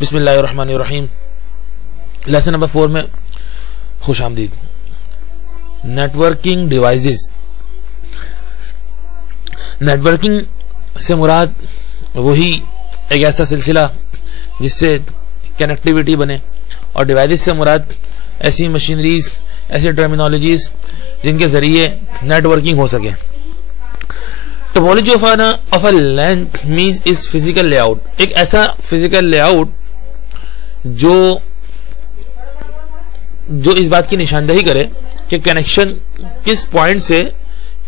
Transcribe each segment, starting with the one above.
बिस्मिल्लाहिर्रहमानिर्रहीम। Lesson number 4 में खुश आमदीद। Networking devices. नेटवर्किंग से मुराद वही एक ऐसा सिलसिला जिससे कनेक्टिविटी बने, और डिवाइसेस से मुराद ऐसी मशीनरीज, ऐसी टर्मिनोलॉजीज जिनके जरिए नेटवर्किंग हो सके। Topology of a LAN means is physical layout. एक ऐसा फिजिकल लेआउट जो इस बात की निशानदेही करे कि कनेक्शन किस पॉइंट से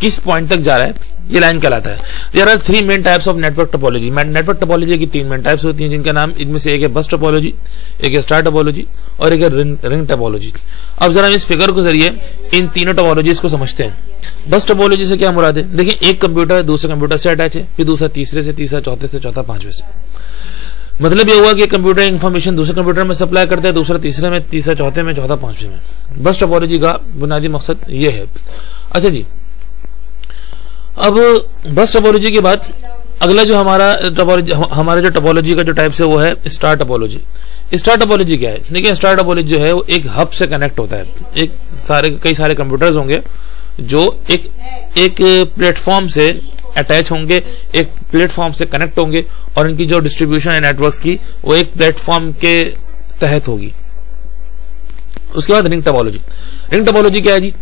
किस पॉइंट तक जा रहा है, ये लाइन कहलाता है। There are 3 main types of network topology. Network topology की 3 मेन टाइप्स होती हैं, जिनका नाम, इनमें से एक है बस टोपोलॉजी, एक है स्टार टोपोलॉजी और एक है रिंग टोपोलॉजी। अब जरा हम इस फिगर के जरिए इन तीनों टोपोलॉजीज को समझते हैं। बस टोपोलॉजी से क्या मुराद है? देखिए, एक कंप्यूटर दूसरे कंप्यूटर से अटैच है, फिर दूसरा तीसरे से, तीसरा चौथे से, चौथा पांचवें से। मतलब ये हुआ कि कंप्यूटर इंफॉर्मेशन दूसरे कंप्यूटर में सप्लाई करता है, दूसरा तीसरे में, तीसरा चौथे में, चौथा पांचवें में। बस टोपोलॉजी का बुनियादी मकसद ये है। अच्छा जी, अब बस टोपोलॉजी के बाद अगला जो हमारा जो टोपोलॉजी का जो टाइप है वो है स्टार टोपोलॉजी। स्टार टोपोलॉजी क्या है? देखिए, स्टार टोपोलॉजी जो है वो एक हब से कनेक्ट होता है। कई सारे कंप्यूटर्स होंगे जो एक प्लेटफॉर्म से अटैच होंगे, एक प्लेटफॉर्म से कनेक्ट होंगे, और इनकी जो डिस्ट्रीब्यूशन है नेटवर्क्स की वो एक प्लेटफॉर्म के तहत होगी। उसके बाद रिंग टोपोलॉजी। रिंग टोपोलॉजी क्या है जी?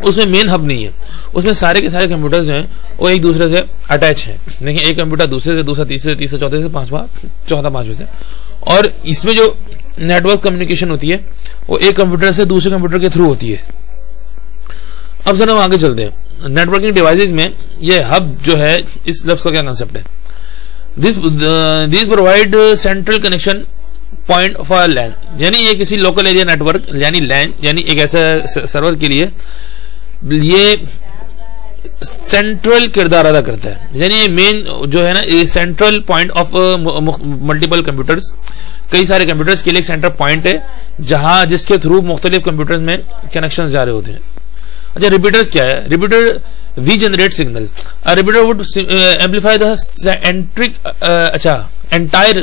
उसमें मेन हब नहीं है, उसमें सारे के सारे कंप्यूटर्स जो हैं वो एक दूसरे से अटैच हैं। देखिए, एक कंप्यूटर दूसरे से, दूसरा तीसरे, तीसरा चौथे से, पांचवा चौथा पांचवे से, और इसमें जो नेटवर्क कम्युनिकेशन होती है वो एक कंप्यूटर से दूसरे कंप्यूटर के थ्रू होती है। अब जरा हम आगे चलते हैं। नेटवर्किंग डिवाइसेस में ये हब जो है, इस लफ्ज का क्या कंसेप्ट है? This provide central connection point for LAN, यानी ये किसी लोकल एरिया नेटवर्क यानी लैन, यानी एक ऐसा सर्वर के लिए ये सेंट्रल किरदार अदा करता है। यानी ये मेन जो है ना, ये central point of multiple computers. कई सारे कंप्यूटर्स के लिए एक सेंटर पॉइंट है जहां जिसके थ्रू मुख्तलिफ कंप्यूटर्स में कनेक्शन जारी होते हैं। अच्छा, रिपीटर्स क्या है? Repeater regenerate signals. Repeater would amplify the entire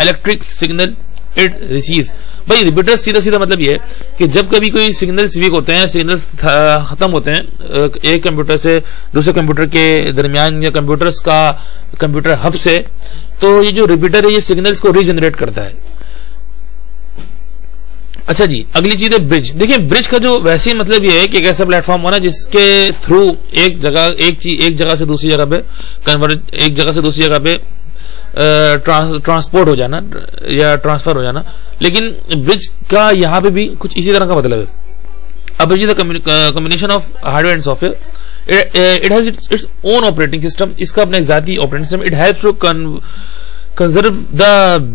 electric signal it receives. भाई, रिपीटर सीधा मतलब ये है कि जब कभी कोई सिग्नल्स वीक होते हैं, सिग्नल्स खत्म होते हैं एक कंप्यूटर से दूसरे कंप्यूटर के दरमियान या कंप्यूटर हब से, तो ये जो रिपीटर है ये सिग्नल्स को रीजनरेट करता है। अच्छा जी, अगली चीज है ब्रिज। देखिए, ब्रिज का जो वैसे ही मतलब ये है कि एक ऐसा प्लेटफॉर्म होना जिसके थ्रू एक जगह से दूसरी जगह पे ट्रांसपोर्ट हो जाना या ट्रांसफर हो जाना। लेकिन ब्रिज का यहां पे भी कुछ इसी तरह का मतलब है। अब bridge is the combination of hardware and software. It has its own operating system. इसका अपना जाती operating system. It helps to conserve the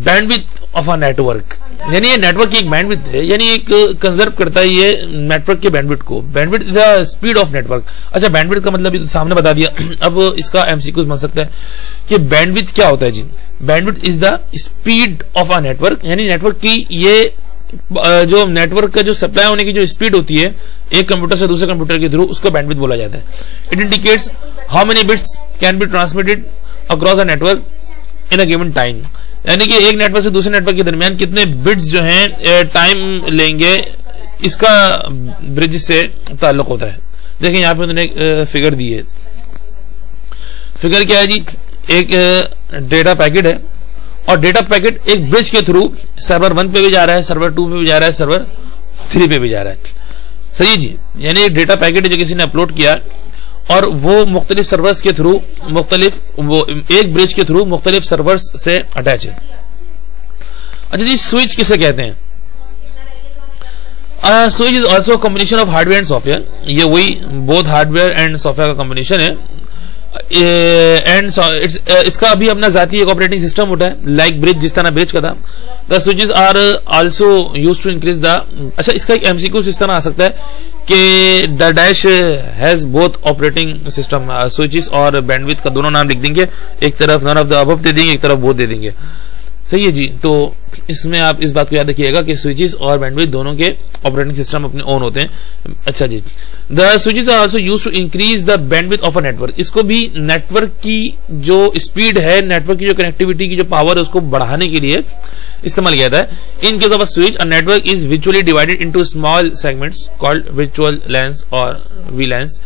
bandwidth of a network. यानी ये नेटवर्क की एक बैंडविड्थ है, यानी एक कंजर्व करता है ये नेटवर्क के बैंडविड्थ को। Bandwidth is the speed of network. अच्छा, बैंडविड्थ का मतलब भी सामने बता दिया। अब इसका एमसीक्यूज बन सकता है कि बैंडविड्थ क्या होता है जी? Bandwidth is the speed of a network, यानी नेटवर्क की ये जो नेटवर्क का जो सप्लाई होने की जो स्पीड होती है एक कंप्यूटर से दूसरे कंप्यूटर के थ्रू, उसको बैंडविड्थ बोला जाता है। It indicates how many bits can be transmitted across a network in a given time. यानी कि एक नेटवर्क से दूसरे नेटवर्क के दरमियान कितने बिट्स जो हैं टाइम लेंगे, इसका ब्रिज से ताल्लुक होता है। देखिए, यहां पे उन्होंने एक फिगर दी है। फिगर क्या है जी? एक डेटा पैकेट है, और डेटा पैकेट एक ब्रिज के थ्रू सर्वर 1 पे भी जा रहा है, सर्वर 2 पे भी जा रहा है, सर्वर 3 पे भी जा रहा है। सही जी, यानी एक डेटा पैकेट है जो किसी ने अपलोड किया, और वो मुख्तलिफ सर्वर्स के थ्रू एक ब्रिज के थ्रू मुख्तलिफ सर्वर्स से अटैच है। अच्छा जी, स्विच किसे कहते हैं? Switch is also combination of hardware and software. ये वही बोथ हार्डवेयर एंड सॉफ्टवेयर का कॉम्बिनेशन है। एंड इसका अभी अपना जाती एक ऑपरेटिंग सिस्टम होता है, लाइक ब्रिज, जिस तरह ब्रिज का था। The switches are also used to increase the. अच्छा, इसका एक एमसीक्यू इस तरह आ सकता है कि the dash has both operating system. Switches और बैंडविड्थ का दोनों नाम लिख देंगे, एक तरफ नन ऑफ द अबव दे देंगे, एक तरफ बोथ दे देंगे। सही है जी। तो इसमें आप इस बात को याद रखिएगा कि स्विचेस और बैंडविड्थ दोनों के ऑपरेटिंग सिस्टम अपने ओन होते हैं। अच्छा जी, the switches are also used to increase the bandwidth of a network. इसको भी नेटवर्क की जो स्पीड है, नेटवर्क की जो कनेक्टिविटी की जो पावर है, उसको बढ़ाने के लिए इस्तेमाल किया जाता है। In case of a switch, a network is visually divided into small segments called virtual lens और वीलैंस,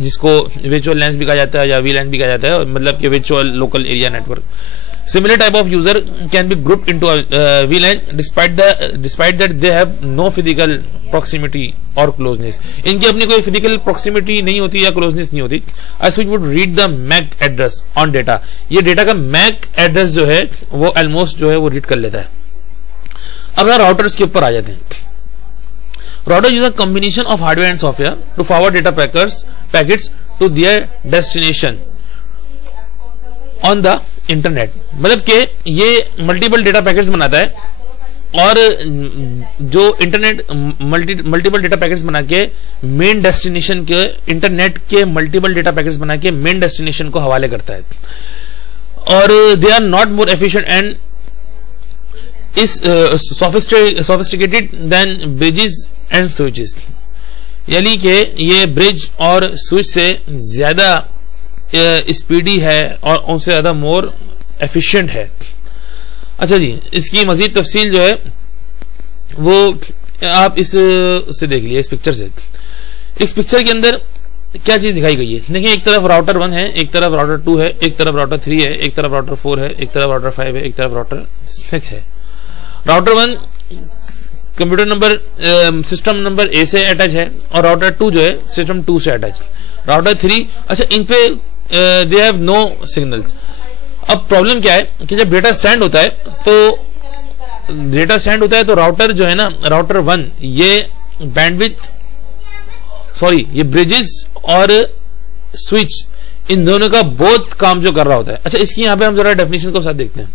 जिसको वर्चुअल लैंस भी कहा जाता है या वीलैन भी कहा जाता है, मतलब कि virtual local area network. Similar type of user can be grouped into a VLAN despite that they have no physical proximity or closeness. इनकी अपनी कोई physical proximity नहीं होती या closeness नहीं होती। A switch would read the MAC address on data. ये data का MAC address जो है वो almost जो है वो read कर लेता है। अब यार routers के ऊपर आ जाते हैं। Routers use a combination of hardware and software to forward data packets to their destination on the internet. मतलब कि ये मल्टीपल डेटा पैकेट्स बनाता है और जो इंटरनेट मल्टीपल डेटा पैकेट्स बना के मेन डेस्टिनेशन के, इंटरनेट के मल्टीपल डेटा पैकेट्स बना के मेन डेस्टिनेशन को हवाले करता है। और they are not more efficient and is sophisticated than bridges and switches. यानी कि ये ब्रिज और स्विच से ज्यादा स्पीडी है और उनसे ज्यादा मोर एफिशिएंट है। अच्छा जी, इसकी मजीद तफसील जो है वो आप इस से देख लीजिए, इस पिक्चर से। इस पिक्चर के अंदर क्या चीज दिखाई गई है, देखिए एक तरफ राउटर 1 है, एक तरफ राउटर 2 है, एक तरफ राउटर 3 है, एक तरफ राउटर 4 है, एक तरफ राउटर 5 है, एक तरफ राउटर 6 है। Router 1 computer number system number A से अटैच है और राउटर 2 जो है सिस्टम 2 से अटैच। राउटर 3, अच्छा इन पे दे हैव नो सिग्नल्स। अब प्रॉब्लम क्या है कि जब डेटा सेंड होता है तो राउटर जो है ना, राउटर 1 ये बैंडविड्थ ये ब्रिजेस और स्विच इन दोनों का बहुत काम जो कर रहा होता है। अच्छा, इसकी यहां पे हम जरा डेफिनेशन को साथ देखते हैं।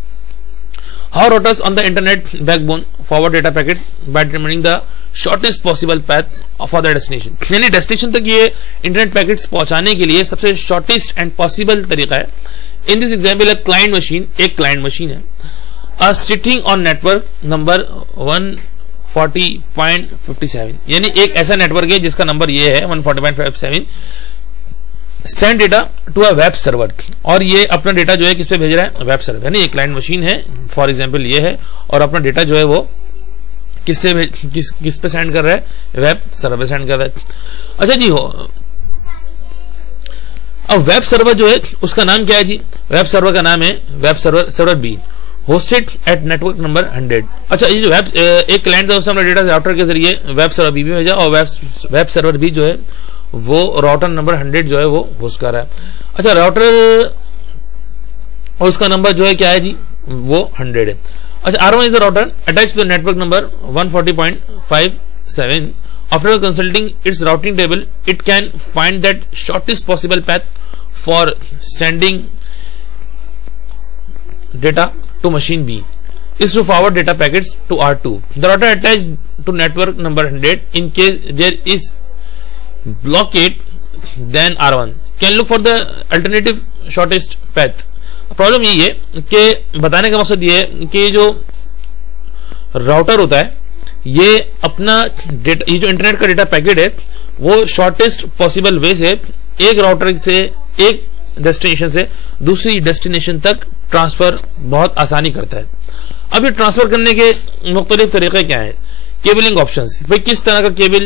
How routers on the internet backbone forward data packets by determining the shortest possible path for the destination. यानी डेस्टिनेशन तक ये इंटरनेट पैकेट्स पहुंचाने के लिए सबसे शॉर्टेस्ट एंड पॉसिबल तरीका है। इन दिस एग्जाम्पल एक क्लाइंट मशीन है सिटिंग ऑन नेटवर्क नंबर 140.57, यानी एक ऐसा नेटवर्क है जिसका नंबर ये है 140.57, send data to a web server, और ये अपना डेटा जो है किस पे भेज रहा है, वेब सर्वर। यानी एक क्लाइंट मशीन है फॉर एग्जांपल ये है, और अपना डेटा जो है वो किस पे सेंड कर रहा है, वेब सर्वर पे सेंड कर रहा है। अच्छा जी, अब वेब सर्वर जो है उसका नाम क्या है जी, वेब सर्वर का नाम है web server B, hosted at network number 100। अच्छा, ये जो एक क्लाइंट है उसने अपना डेटा राउटर के जरिए वेब सर्वर बी में भेजा, और वेब सर्वर बी जो है वो राउटर नंबर 100 जो है वो होस्ट कर रहा है। अच्छा, राउटर और उसका नंबर जो है क्या है जी, वो 100 है। अच्छा, R1 is the router attach to the network number 140.57। After consulting its routing table, it can find that shortest possible path for sending data to machine B is to forward data packets to R2. The router attached to network number 100, in case there is blockade, then R1 can look for the alternative shortest path. Problem यही है कि बताने का मकसद ये है कि जो राउटर होता है ये अपना डेटा, ये जो इंटरनेट का डेटा पैकेट है वो शॉर्टेस्ट पॉसिबल वे से एक राउटर से एक डेस्टिनेशन से दूसरी डेस्टिनेशन तक ट्रांसफर बहुत आसानी करता है। अब ये ट्रांसफर करने के मुख्तलिफ तरीके क्या है, केबलिंग ऑप्शंस, भाई किस तरह का केबल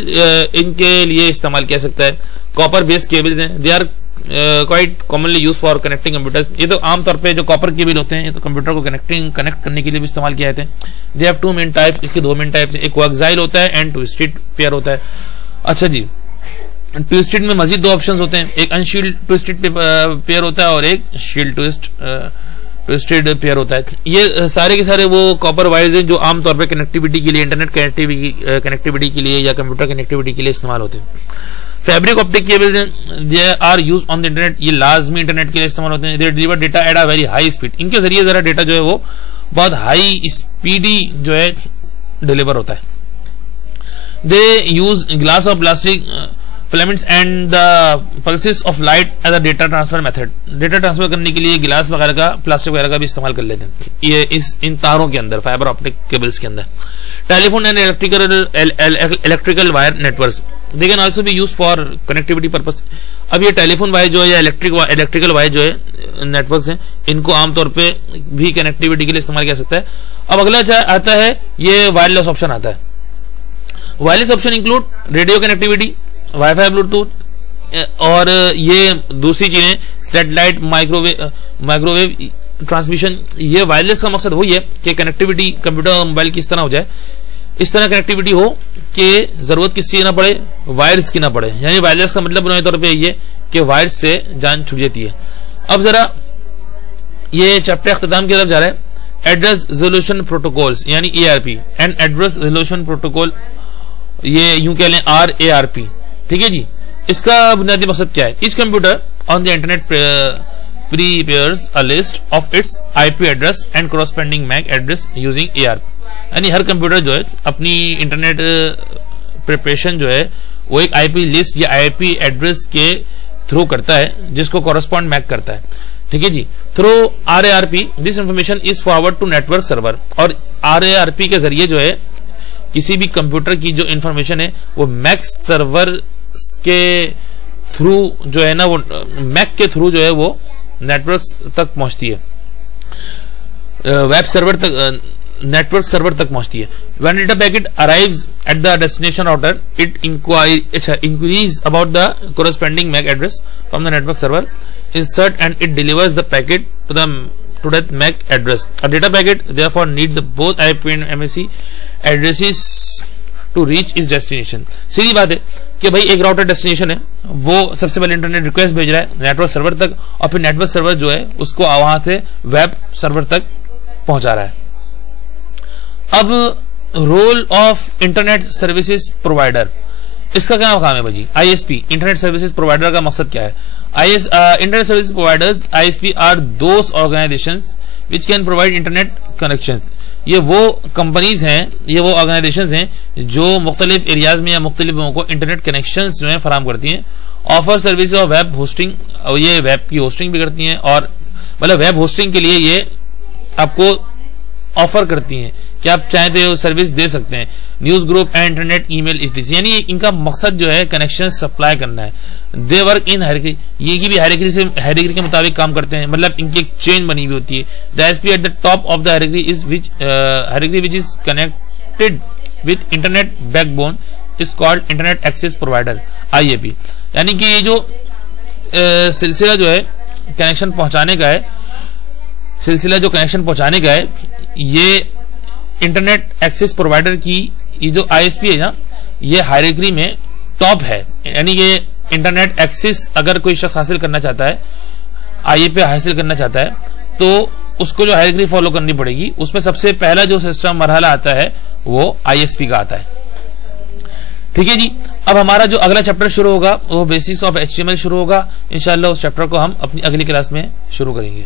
इनके लिए इस्तेमाल किया सकता है। कॉपर बेस्ड केबल्स हैं, they are quite commonly use for connecting computers. ये तो आमतौर पे जो कॉपर केबल होते हैं ये तो कंप्यूटर को कनेक्ट करने के लिए भी इस्तेमाल किए जाते हैं। दे हैव 2 मेन टाइप्स, इसके 2 मेन टाइप्स हैं, एक कोएक्सियल होता है एंड ट्विस्टेड पेयर होता है। अच्छा जी, ट्विस्टेड में मजीद 2 ऑप्शंस होते हैं, एक अनशील्ड ट्विस्टेड पेयर होता है और एक शील्ड ट्विस्टेड पेयर होता है। ये सारे के सारे वो कॉपर वायर्स हैं जो आमतौर पर कनेक्टिविटी के लिए, इंटरनेट कनेक्टिविटी के लिए या कंप्यूटर कनेक्टिविटी के लिए इस्तेमाल होते हैं। फैब्रिक ऑप्टिक केबल्स हैं, they are use on the internet, ये लाजमी इंटरनेट के लिए इस्तेमाल होते हैं। They deliver data at a very high speed, इनके जरिए जरा डेटा जो है वो बहुत हाई स्पीडी जो है डिलीवर होता है। दे यूज ग्लास और plastic filaments and the pulses of light as a data transfer method. Data transfer करने के लिए गिलास वगैरह का, प्लास्टिक वगैरह का भी इस्तेमाल कर लेते हैं ये इन तारों के अंदर, फाइबर ऑप्टिक केबल्स के अंदर। Telephone and electrical wire network, they can also be use for connectivity purpose. अब ये टेलीफोन वायर जो है या इलेक्ट्रिकल वायर जो है नेटवर्क हैं, इनको आमतौर पे भी कनेक्टिविटी के लिए इस्तेमाल किया जा सकता है। अब अगला आता है ये वायरलेस ऑप्शन आता है। Wireless option include radio connectivity, wifi, Bluetooth और ये दूसरी चीजें सैटेलाइट, माइक्रोवेव ट्रांसमिशन। ये वायरलेस का मकसद वही है कि कनेक्टिविटी कंप्यूटर और मोबाइल की इस तरह हो जाए, इस तरह कनेक्टिविटी हो कि जरूरत किसी की ना पड़े, वायर्स की ना पड़े। यानी वायरलेस का मतलब बुनियादी तौर पे ये कि वायर्स से जान छूट जाती है। अब जरा ये चैप्टर अख्ताम की तरफ जा रहा है। एड्रेस रेजोल्यूशन प्रोटोकॉल्स यानी ARP and address resolution protocol, ये यूं कह लें RARP, ठीक है जी। इसका बुनियादी मकसद क्या है? Each computer on the internet prepares a list of its IP address and corresponding MAC address using ARP। यानी हर कंप्यूटर जो है अपनी इंटरनेट प्रिपरेशन जो है वो एक IP लिस्ट या IP एड्रेस के थ्रू करता है, जिसको कॉरस्पॉन्ड MAC करता है, ठीक है जी। Through RARP this information is forward to network server. और RARP के जरिए जो है किसी भी कंप्यूटर की जो इंफॉर्मेशन है वो MAC सर्वर के थ्रू जो है ना, वो MAC के थ्रू जो है वो नेटवर्क तक पहुंचती है, वेब सर्वर तक, नेटवर्क सर्वर तक पहुंचती है। When data packet arrives at the destination router, it inquires about the corresponding MAC address from the network server, insert and it delivers the packet to that MAC address. A data packet therefore needs both IP and MAC addresses to reach its destination. सीधी बात है कि भाई एक router destination है, वो सबसे पहले internet request भेज रहा है नेटवर्क सर्वर तक, और फिर नेटवर्क सर्वर जो है उसको वहां से वेब सर्वर तक पहुंचा रहा है। अब role of internet services provider, इसका क्या काम है भाई? ISP इंटरनेट सर्विसेज प्रोवाइडर का मकसद क्या है? Internet service providers ISP are those organisations which can provide internet connection. ये वो कंपनीज हैं, ये वो ऑर्गेनाइजेशंस हैं जो मुख्तलिफ एरियाज में या मुख्तलिफ लोगों को इंटरनेट कनेक्शंस जो है फराम करती हैं। Offer service of web hosting, और ये वेब की होस्टिंग भी करती हैं, और मतलब वेब होस्टिंग के लिए ये आपको ऑफर करती हैं कि आप चाहें तो सर्विस दे सकते हैं। News group and internet email etc, यानी इनका मकसद जो है कनेक्शन सप्लाई करना है। दे वर्क इन हायरार्की, ये की भी हायरार्की के मुताबिक काम करते हैं, मतलब इनकी एक चेन बनी हुई होती है। The ISP at the top of the hierarchy which is connected with internet backbone is called internet access provider IAP। यानी कि ये जो सिलसिला जो है कनेक्शन पहुंचाने का है, ये इंटरनेट एक्सेस प्रोवाइडर की ये जो ISP है ना, ये हायरार्की में टॉप है। यानी ये इंटरनेट एक्सेस अगर कोई शख्स हासिल करना चाहता है, IAP हासिल करना चाहता है, तो उसको जो हायरार्की फॉलो करनी पड़ेगी, उसमें सबसे पहला जो सिस्टम मरहला आता है वो ISP का आता है, ठीक है जी। अब हमारा जो अगला चैप्टर शुरू होगा वो बेसिक्स ऑफ HTML शुरू होगा। इंशाल्लाह उस चैप्टर को हम अपनी अगली क्लास में शुरू करेंगे।